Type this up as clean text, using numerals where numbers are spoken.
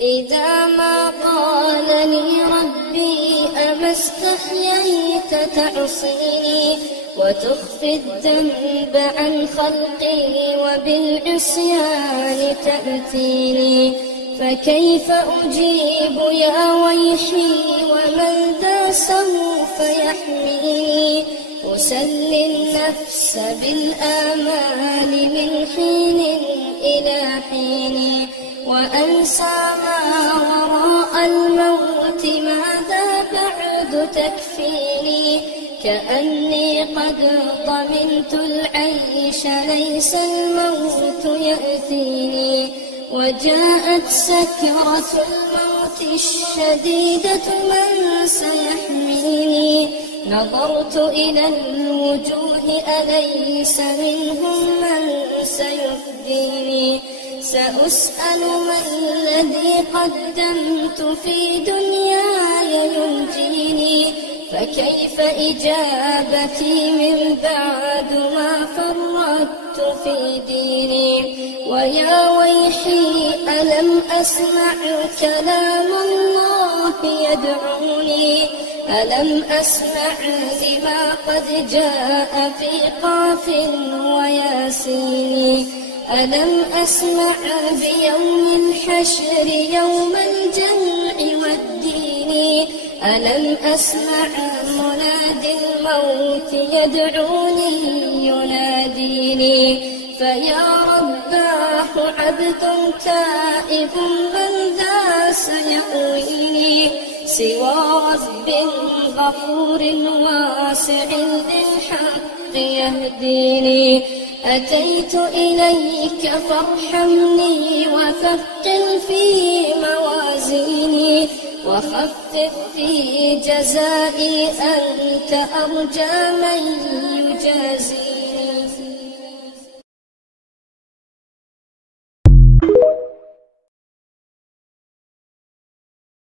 إذا ما قال لي ربي أما استحييت تعصيني وتخفي الذنب عن خلقي وبالعصيان تأتيني، فكيف أجيب يا ويحي ومن ذا سوف يحميني؟ أسلي النفس بالآمال من حين إلى حين، وأنسى ما وراء الموت ماذا بعد تكفيني؟ كأني قد ضمنت العيش ليس الموت يأتيني، وجاءت سكرة الموت الشديدة من سيحميني؟ نظرت إلى الوجوه أليس منهم من سيفديني؟ سأسأل ما الذي قدمت في دنياي ينجيني، فكيف إجابتي من بعد ما فرطت في ديني؟ ويا ويحي ألم أسمع كلام الله يدعوني؟ ألم أسمع لما قد جاء في قاف وياسين؟ ألم أسمع بيوم الحشر يوم الجمع والدين؟ ألم أسمع منادي الموت يدعوني يناديني؟ فيا رباه عبد تائب من ذا سيأويني؟ سوى رب غفور واسع بالحق يهديني. أتيت إليك فارحمني وثقل في موازيني، وخفف في جزائي أنت أرجى من